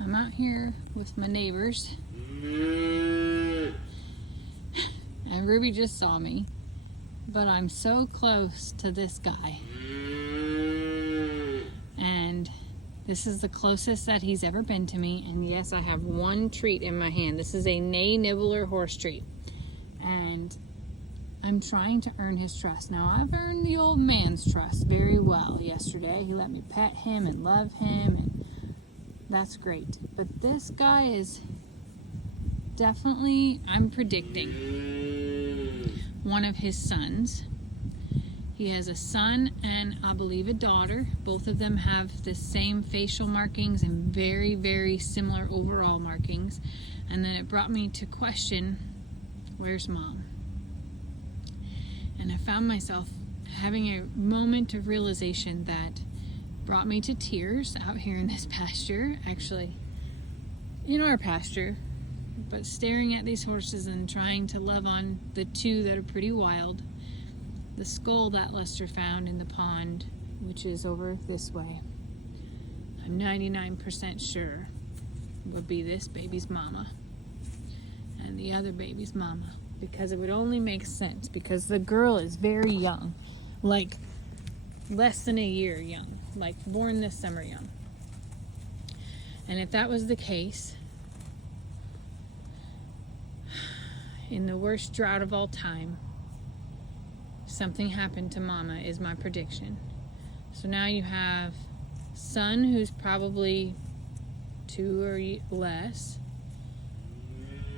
I'm out here with my neighbors, and Ruby just saw me, but I'm so close to this guy, and this is the closest that he's ever been to me. And yes, I have one treat in my hand. This is a Neigh Nibbler horse treat, and I'm trying to earn his trust. Now, I've earned the old man's trust very well yesterday. He let me pet him and love him, and that's great. But this guy is definitely, I'm predicting, one of his sons. He has a son and I believe a daughter. Both of them have the same facial markings and very, very similar overall markings. And then it brought me to question, where's mom? And I found myself having a moment of realization that brought me to tears out here in this pasture, actually in our pasture, but staring at these horses and trying to love on the two that are pretty wild. The skull that Lester found in the pond, which is over this way, I'm 99% sure would be this baby's mama and the other baby's mama, because it would only make sense, because the girl is very young, like less than a year young, like born this summer young. And if that was the case, in the worst drought of all time, something happened to mama is my prediction. So now you have son who's probably 2 or less.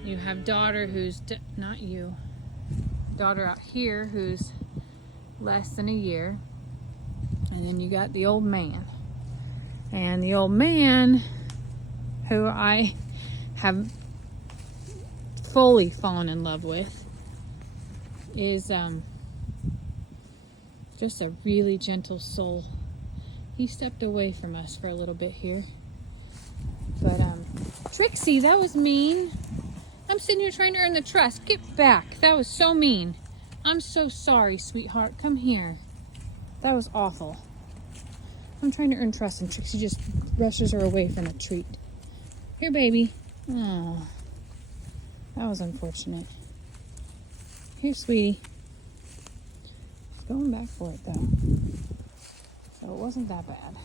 You have daughter who's not you. Daughter out here who's less than a year. And then you got the old man. And the old man who I have fully fallen in love with is just a really gentle soul. He stepped away from us for a little bit here. But Trixie, that was mean. I'm sitting here trying to earn the trust. Get back. That was so mean. I'm so sorry, sweetheart. Come here. That was awful. I'm trying to earn trust, and Trixie just rushes her away from a treat. Here, baby. Oh, that was unfortunate. Here, sweetie. She's going back for it, though. So it wasn't that bad.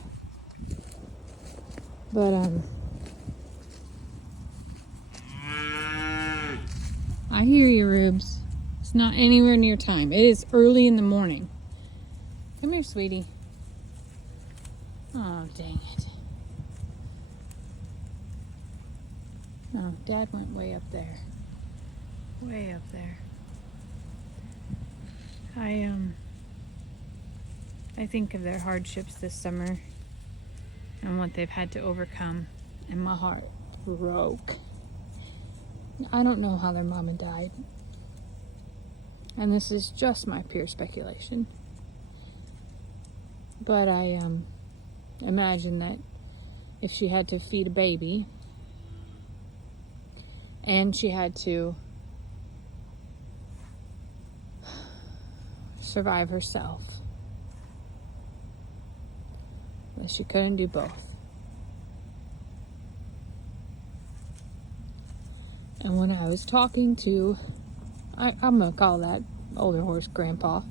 But, I hear you, Rubes. It's not anywhere near time. It is early in the morning. Come here, sweetie. Oh, dang it. Oh, Dad went way up there. Way up there. I think of their hardships this summer and what they've had to overcome, and my heart broke. I don't know how their mama died. And this is just my pure speculation. But I imagine that if she had to feed a baby and she had to survive herself, that she couldn't do both. And when I was talking to, I'm going to call that older horse Grandpa,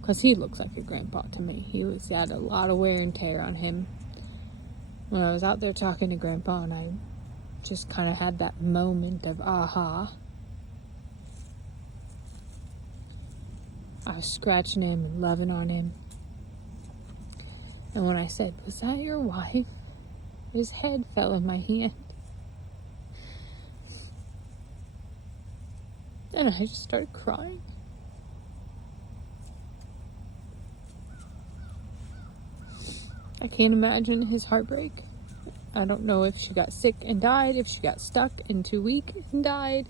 because he looks like a grandpa to me. He's had a lot of wear and tear on him. When I was out there talking to Grandpa, and I just kind of had that moment of aha, I was scratching him and loving on him. And when I said, "Was that your wife?" his head fell in my hand. And I just started crying. I can't imagine his heartbreak. I don't know if she got sick and died, if she got stuck and too weak and died.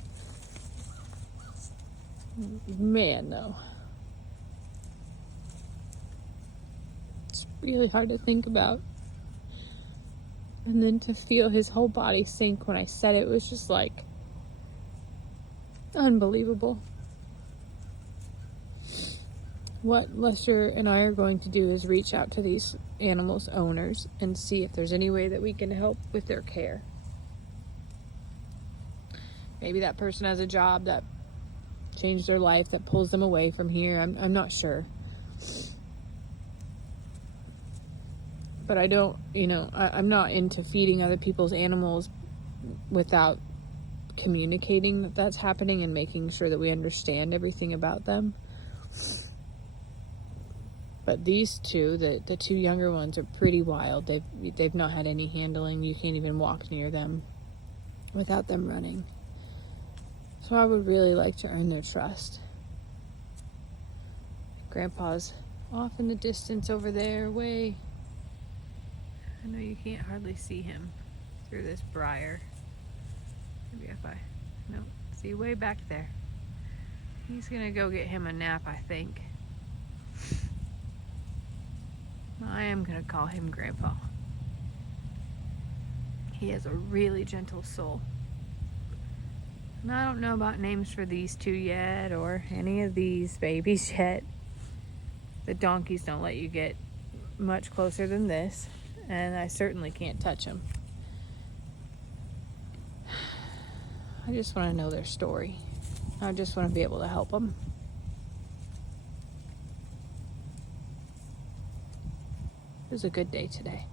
Man, no. It's really hard to think about. And then to feel his whole body sink when I said it was just like unbelievable. What Lester and I are going to do is reach out to these animals' owners and see if there's any way that we can help with their care. Maybe that person has a job that changed their life, that pulls them away from here. I'm not sure. But I don't, I'm not into feeding other people's animals without communicating that that's happening and making sure that we understand everything about them. But these two, the two younger ones, are pretty wild. They've not had any handling. You can't even walk near them without them running. So I would really like to earn their trust. Grandpa's off in the distance over there, way. I know you can't hardly see him through this briar. Maybe if I, no, see way back there. He's gonna go get him a nap, I think. I am gonna call him Grandpa. He has a really gentle soul. And I don't know about names for these two yet, or any of these babies yet. The donkeys don't let you get much closer than this, and I certainly can't touch them. I just want to know their story. I just want to be able to help them. It was a good day today.